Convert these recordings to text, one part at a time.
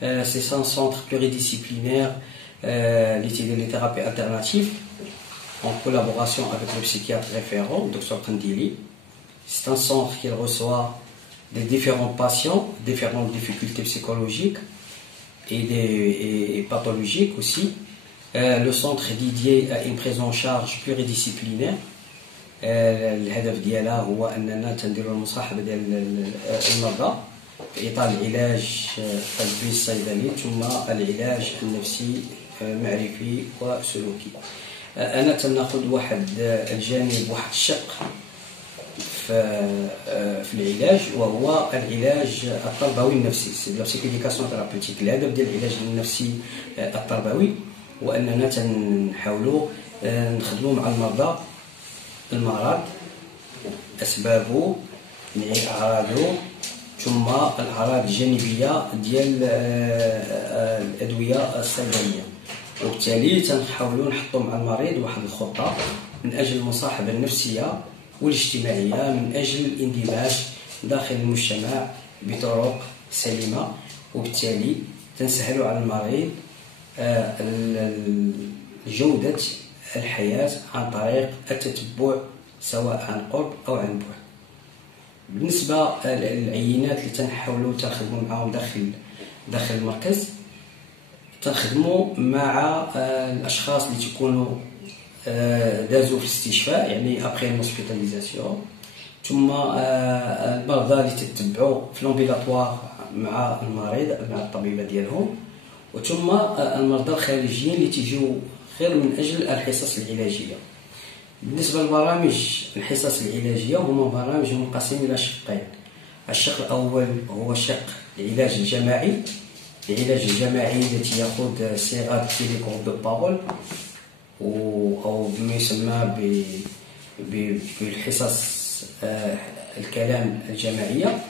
C'est un centre pluridisciplinaire les thérapies alternatives en collaboration avec le psychiatre référent, Dr Kandili. C'est un centre qui reçoit des différents patients, différentes difficultés psychologiques et pathologiques aussi. Le centre est dédié à une prise en charge pluridisciplinaire. الهدف ديالها هو اننا تنديروا المصاحبه ديال المرضى في اطار العلاج الطبي الصيدلي ثم العلاج النفسي المعرفي وسلوكي. انا تناخذ واحد الجانب واحد الشق في العلاج وهو العلاج التربوي النفسي، سي لا بسيكولوجيكاسيون ثيرابيوتيك. الهدف ديال العلاج النفسي التربوي هو اننا تنحاولوا نخدموا مع المرضى المرض، أسبابه، أعراضه، ثم الأعراض الجانبية ديال الأدوية الصيدلية، وبالتالي تنحاولوا نحطوا مع المريض واحد الخطة من أجل المصاحبة النفسية والاجتماعية، من أجل الاندماج داخل المجتمع بطرق سليمة، وبالتالي تنسهلوا على المريض جودة الحياة عن طريق التتبع سواء عن قرب أو عن بعد. بالنسبة للعينات اللي تنحاولوا تنخدموا معاهم داخل المركز، تنخدموا مع الأشخاص اللي تكونوا دازوا في الاستشفاء، يعني ابخي الهوسبيتاليزاسيون، ثم المرضى اللي تتبعوا في لومبيلاتوار مع المريض مع الطبيبة ديالهم، وثم المرضى الخارجيين اللي تيجيو غير من أجل الحصص العلاجية. بالنسبة لبرامج الحصص العلاجية هما برامج منقسمة إلى شقين. الشق الأول هو شق العلاج الجماعي. العلاج الجماعي التي يأخذ صيغة لي غروب دو بارول أو بما يسمى بالحصص الكلام الجماعية،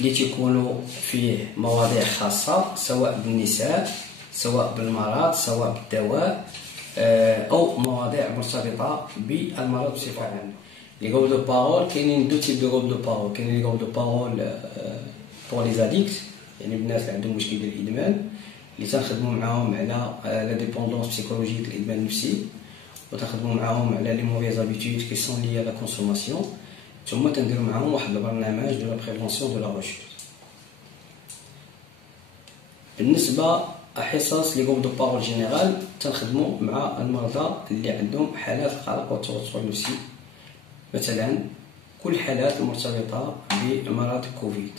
اللي تكونوا فيه مواضيع خاصة سواء بالنساء سواء بالمرض سواء بالدواء أو مواضيع مرتبطة بالمرض بصفة عامة. لي غروب دو بارول كاينين دو تيب دو غروب دو بارول. كاينين لي غروب دو بارول بور لي زاديكت، يعني الناس اللي عندهم مشكل ديال الإدمان، اللي تنخدموا معاهم على لا ديبوندونس بسيكولوجيك الإدمان النفسي، وتنخدموا معاهم على لي موفيز ابيتود كي سون لي لا كونسوماسيون، ثم تنديروا معاهم واحد البرنامج دو لا بريفونسيون دو لا ريشوت. بالنسبة حصص لي غروب دو بارول جينيرال، تنخدموا مع المرضى اللي عندهم حالات القلق والتوتر النفسي، مثلا كل حالات المرتبطة بمرض كوفيد،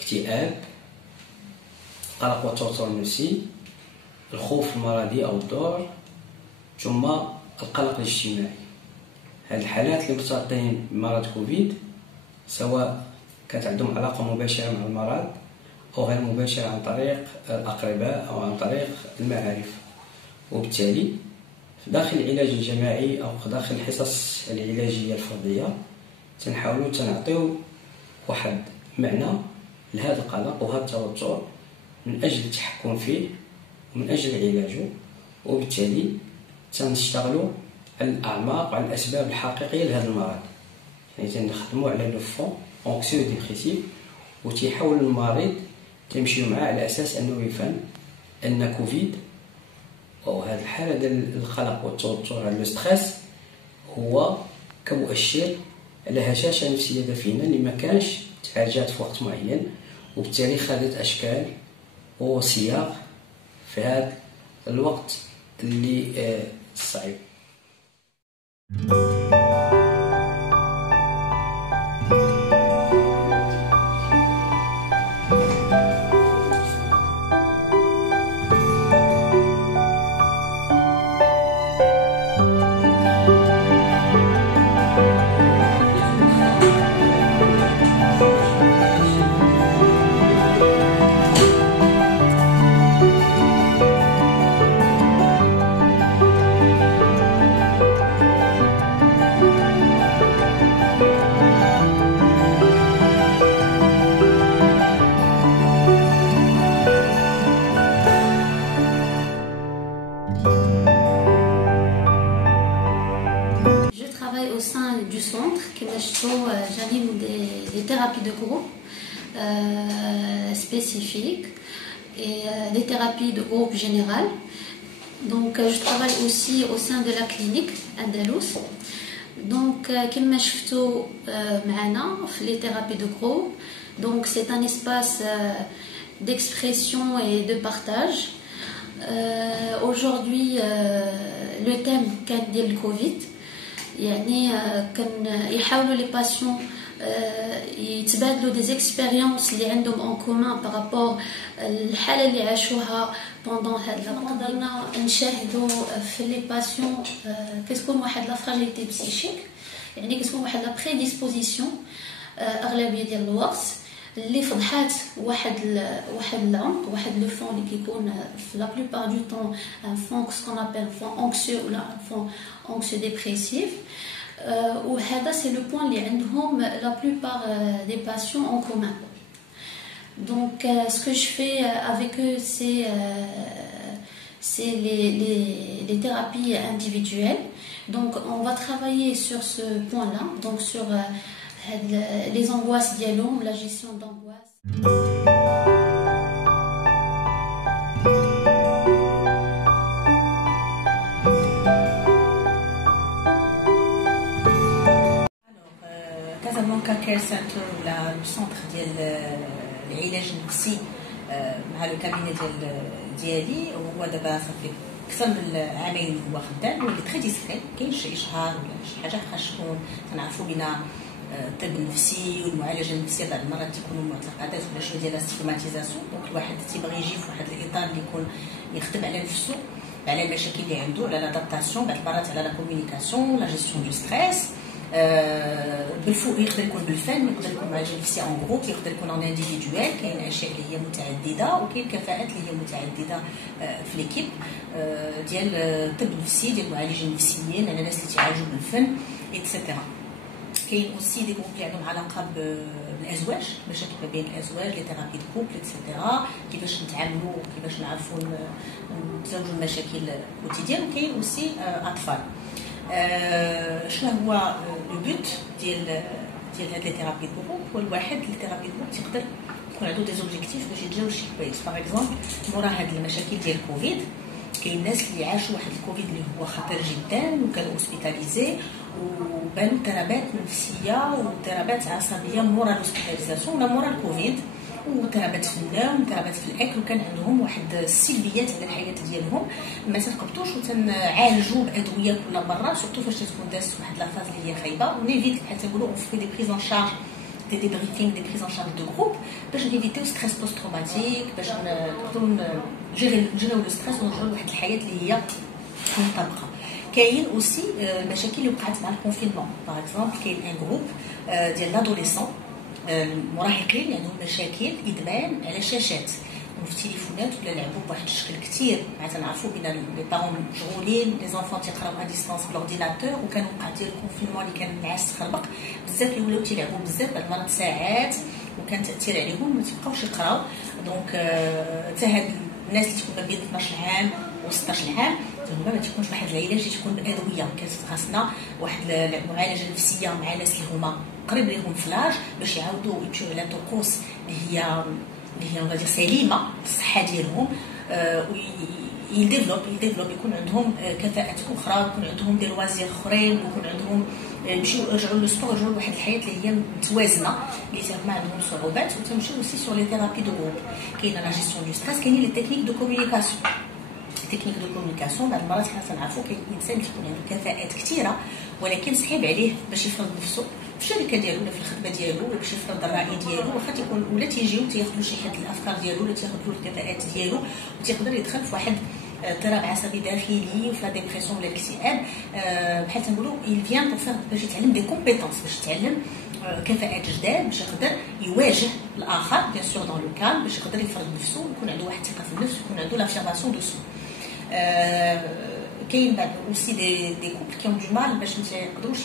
اكتئاب، القلق والتوتر النفسي، الخوف المرضي أو الدور، ثم القلق الاجتماعي. هذه الحالات اللي مرتبطين بمرض كوفيد سواء كانت عندهم علاقة مباشرة مع المرض أو غير مباشرة عن طريق الأقرباء أو عن طريق المعارف، وبالتالي داخل العلاج الجماعي أو داخل الحصص العلاجية الفردية تنحاولوا تنعطيو واحد معنى لهذا القلق وهذا التوتر من أجل التحكم فيه ومن أجل علاجه، وبالتالي تنشتغلوا على الأعماق وعلى الأسباب الحقيقية لهذا المرض. يعني تنخدموا على لو فون أنكسيو ديبريسيف، وتيحاول المريض تمشيو معاه على أساس أنه يفهم أن كوفيد أو هذه الحالة ديال القلق والتوتر، هذا الستريس، هو كمؤشر على هشاشة نفسية دفينة اللي ما كانش تعالجات في وقت معين، وبالتالي خدت أشكال وصياغ في هذا الوقت اللي صعيب. Du centre qui j'anime des thérapies de groupe spécifiques et les thérapies de groupe général. Donc je travaille aussi au sein de la clinique Andalous. Donc كما شفتوا معنا في les thérapies de groupe. Donc c'est un espace d'expression et de partage. Aujourd'hui le thème كان ديال الكوفيد، يعني كان يحاولوا لي باسيون يتبادلوا دي زيكسبيريونس اللي عندهم اون كومون بارابور الحاله اللي عاشوها بوندون هاد قدرنا نشاهدوا في لي باسيون كتكون واحد لا فراجيليتي بسيشيك، يعني كتكون واحد لا بريديسبوزيسيون اغلبيه ديال الوقت اللي فضحات واحد العمق، واحد لو فون اللي كيكون في لا بلوبار دو طون ان فون سكون ابل فون انكسيو ولا فون انكسيو ديبريسيف. وهذا سي لو بوين اللي عندهم لا بلوبار دي باسيون en commun. Donc ce que je fais avec eux c'est les thérapies individuelles. Donc on va travailler sur ce point-là, donc sur les angoisses dialogue, la gestion d'angoisse. كازابلانكا كير سنتر ولا السونتر ديال العلاج النفسي مع لو كابيني ديالي، هو دابا صافي اكثر من عامين هو خدام، واللي تري ديسكري، كاين شي اشهار ولا شي حاجه خاص تكون تنعرفوا بنا الطب النفسي والمعالجه النفسيه بعض المرات تكونوا معتقدات ولا شويه ديال ستيغماتيزاسيون. دونك الواحد تيبغي يجي في واحد الاطار اللي يكون يخدم على نفسه، على المشاكل اللي عنده، على لادابتاسيون، بعض المرات على لا كومونيكاسيون، لا جيستيون دو ستريس. بالفوق يقدر يكون بالفن، يقدر يكون معالجه نفسيه اون جروب، يقدر يكون اون انديفيدوال. كاين اشياء اللي هي متعدده وكاين كفاءات اللي هي متعدده في ليكيب ديال الطب النفسي، ديال المعالجين النفسيين، على الناس اللي تيعالجوا بالفن ايتترا. كاين اوسي دي جروب اللي عندهم علاقه بالازواج، مشاكل ما بين الازواج، لي ثيرابي دو كوبل ايتترا، كيفاش نتعاملوا، كيفاش نعرفوا نتزوجوا المشاكل كوتيديان. وكاين اوسي اطفال. شنو هو لو بوت ديال هاد لي ثيرابي دو جروب؟ هو الواحد لي ثيرابي دو جروب تقدر يكون عنده دي زوبجيكتيف باش يتجاوز شي كويس. باغ اكزومبل مورا هاد المشاكل ديال الكوفيد كاين الناس اللي عاشوا واحد الكوفيد اللي هو خطير جدا وكانوا اوسبيتاليزي وبانوا اضطرابات نفسيه واضطرابات عصبيه مورا الاوسبيتاليزاسيون ولا مورا الكوفيد، واضطرابات في النوم، اضطرابات في الاكل، وكان عندهم واحد السلبيات على الحياه ديالهم ما تنقبطوش وتنعالجوا بادويه كل مره، سورتو فاش تكون دازت واحد لافاز اللي هي خايبه. ونيفيت بحال تنقولوا اون في دي بريز ان شارج دي بريفينغ، دي بريز ان شارج دو جروب باش نيفيتيو ستريس بوست تروماتيك، باش نقدروا نجريو لو ستريس ونرجعوا لواحد الحياه اللي هي منطبقه. كاين اوسي المشاكل اللي وقعت مع الكونفينمون. باغ اكزومبل كاين ان جروب ديال لادوليسون المراهقين اللي عندهم مشاكل ادمان على الشاشات في التليفونات ولا لعبوا بواحد الشكل كثير. مع تنعرفوا بان لي بارون مشغولين، لي زونفون تيقراو ا ديستانس بالاورديناتور، وكان وقع ديال الكونفينمون اللي كان الناس تخربق بزاف، اللي ولاو تيلعبوا بزاف بعض المرات ساعات، وكان تاثير عليهم ما تيبقاوش يقراو. دونك حتى هاد الناس اللي تكون ما بين 12 عام و 16 عام هما ما تيكونش واحد العلاج اللي تيكون بالادويه. كانت خاصنا واحد المعالجه نفسيه مع ناس اللي هما قريب ليهم في لاج باش يعاودوا يمشيو على طقوس اللي هي غادي سليمه الصحه ديالهم، يديفلوب يكون عندهم كفاءات اخرى، يكون عندهم دي لوازير اخرين، يكون عندهم يمشيو يرجعوا للسبور، يرجعوا لواحد الحياه اللي هي متوازنه، اللي ما عندهم صعوبات. وتمشيو اوسي سور لي ثيرابي دو جروب. كاينه لا جيستيون دو ستريس، كاينين لي تكنيك دو كومونيكاسيون. تكنيك دو كومونيكاسيون بعض المرات حنا تنعرفوا كاين انسان تكون عنده كفاءات كثيره ولكن صعيب عليه باش يفرض نفسه في الشركه ديالو ولا في الخدمه ديالو، ولا باش يفرض الراي ديالو، واخا تيكون ولا تيجيو تياخذوا شي حد الافكار ديالو ولا تياخذوا الكفاءات ديالو، وتيقدر يدخل في واحد اضطراب عصبي داخلي وفي لا ديبرسيون ولا الاكتئاب. بحال تنقولوا il vient pour faire باش يتعلم دي كومبيتونس، باش يتعلم كفاءات جداد باش يقدر يواجه الاخر بيان سور دون لو كالم، باش يقدر يفرض نفسه ويكون عنده واحد الثقه في النفس ويكون عنده لافيرماسيون دو سو. كاين بعد اوسي دي كوبل كي اون دو مال باش ما يقدروش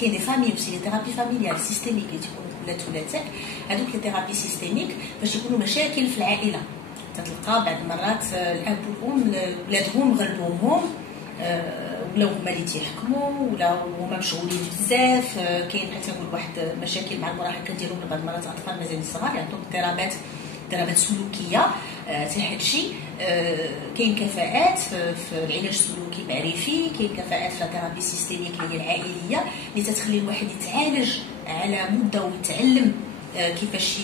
كاين دي فامي اوسي لي ثيرابي فاميليال سيستيميك اللي تيكونوا ولات ولاتك. هذوك لي ثيرابي سيستيميك باش يكونوا مشاكل في العائله، تتلقى بعض المرات الاب والام ولادهم غلبوهم ولا هما اللي تيحكموا ولا هما مشغولين بزاف. كاين حتى نقول واحد مشاكل مع المراهقين ديالهم بعض المرات اطفال مازال صغار عندهم اضطرابات اضطرابات سلوكيه حتى هادشي. كاين كفاءات في العلاج السلوكي المعرفي، كاين كفاءات في الثيرابي سيستيميك اللي هي العائليه اللي تتخلي الواحد يتعالج على مده ويتعلم كيفاش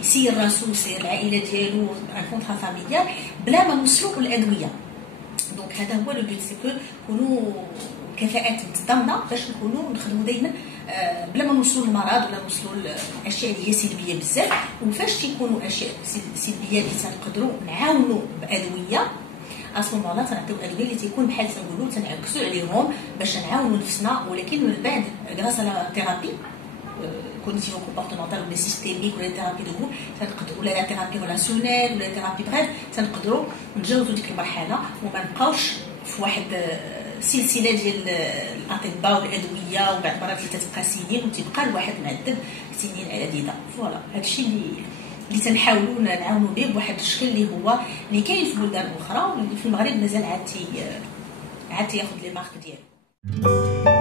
يسير راسو ويسير العائله ديالو ان كونترا فاميليال بلا ما نوصلوا للادويه. دونك هذا هو لو بوت، سي كونوا كفاءات متضامنه باش نكونوا نخدموا دائما بلا ما نوصلوا للمرض ولا نوصلوا لاشياء اللي هي سلبيه بزاف. وفاش تيكونوا اشياء سلبيه اللي تنقدروا نعاونوا بادويه، اصلا لا تنعطيو ادويه اللي تيكون بحال تنقولوا تنعكسوا عليهم باش نعاونوا نفسنا. ولكن من بعد غراس على ثيرابي كوغنيتيف كومبورتمونتال ولا سيستيميك ولا ثيرابي دو جروب تنقدروا، ولا ثيرابي ريلاسيونيل ولا ثيرابي بريف، تنقدروا نتجاوزوا ديك المرحله وما نبقاوش في واحد سلسله ديال الاطباء والادويه، وبعد مرات اللي تتبقى سنين وتبقى الواحد معذب سنين عديده. فوالا هادشي اللي تنحاولوا نعاونوا به بواحد الشكل اللي كاين في بلدان اخرى، واللي في المغرب مازال عاد ياخذ لي مارك ديالو.